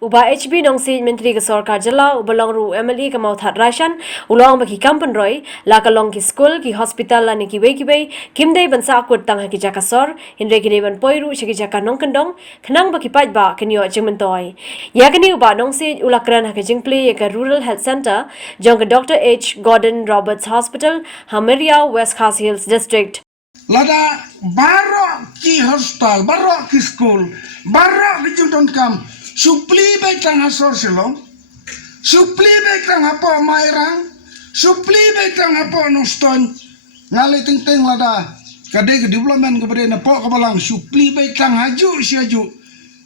Uba HB nong si menteri ke sorkar jela ubalong ru MLE ke mau that rashan ulong bagi kampen roy la kalong ki school ki hospital la ni ki wei kimdei ban sa kut tang ki jaka sor hindre ki ban poiru shiki jaka nong kendong khnang baki paj ba kenyo jingmen toy ya kini uba nong si ulakran ha ke jingpli ye ke rural health center jong ke Dr H Gordon Roberts Hospital Hamiria West Khas Hills district Lada barok ki hostel, barok ki school, barok ki judon kam, supli betang asor silong, supli betang apa mairang, supli betang apa noston, ngali ting ting lada, kadai ke development kepada na pok kabalang supli betang haju si haju,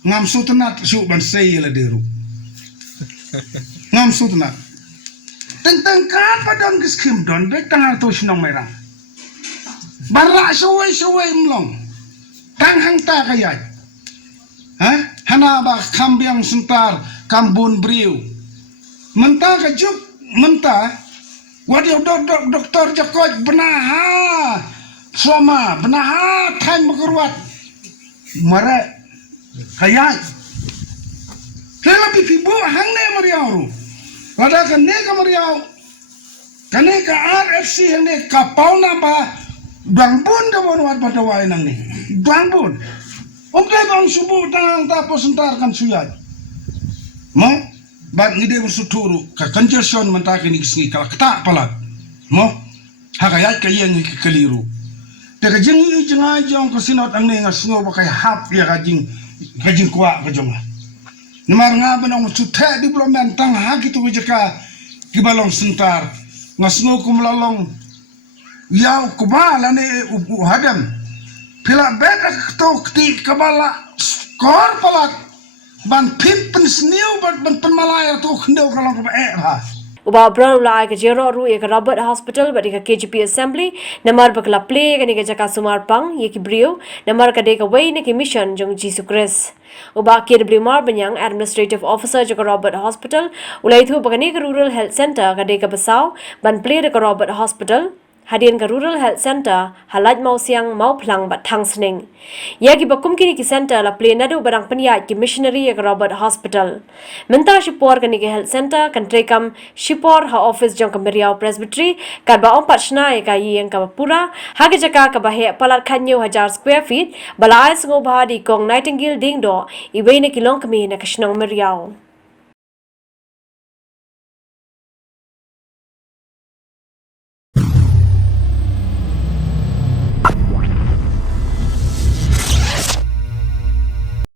ngam sutenat su bansai la deru, ngam sutenat, tentang kapadon kiskim don betang atau sinong mairang. Barak suwai melong tang hang ta kayai hana ba kambiang sentar kambun briu menta kajuk menta wadio doktor jakoj benaha soma benaha time berkuat mare kayai kela pipi bu hang ne mariau ru lada kan ne ka mariau kan ne ka RFC ne ka pauna ba Dang bun dah mau buat pada wain nang ni, dang bun. Omkai bang subuh tangan tak posentar kan suyat. Mo, bag ngide bersuturu, ka congestion mentak ini kesini kalau ketak palat. Mo, hakayat kaya yang keliru. Teka jengi jengai jong kesinot ang ni ngasngo pakai hap ya kajing kuat kajong. Nemar ngaben ang cutek di belum mentang hak itu wajaka kibalong sentar ngasngo kumlalong. Yau kubala ne hadam pila beda to ti kabala skor palat ban pimpen sniu ban penmalaya to khndeu kalong ba ha Uba bro la ke jero ru ye ke Robert Hospital badi ke KGP Assembly namar bakla play ke ni ke jaka sumar pang ye ki brio namar ka de ka wei ne ki mission jong Jesus Christ Uba KW Mar banyang administrative officer jaka Robert Hospital ulai thu bagani ke rural health center ka de ka basau ban play ke Robert Hospital Hadian ke Rural Health Center halat mau siang mau pelang bat thang sening. Ya ki bakum kini ki center la play nadu barang penyat ki missionary ya ke Robert Hospital. Menta shipor ke ni ki health center kan trekam shipor ha office jong ke Meriau Presbytery kan ba ompat shna ya ka yang ka pura ha ke jaka ka bahe palat khanyo 1000 square feet bala ai sngo ba di kong Nightingale ding do ibe ne ki long kami na ka shnong Meriau.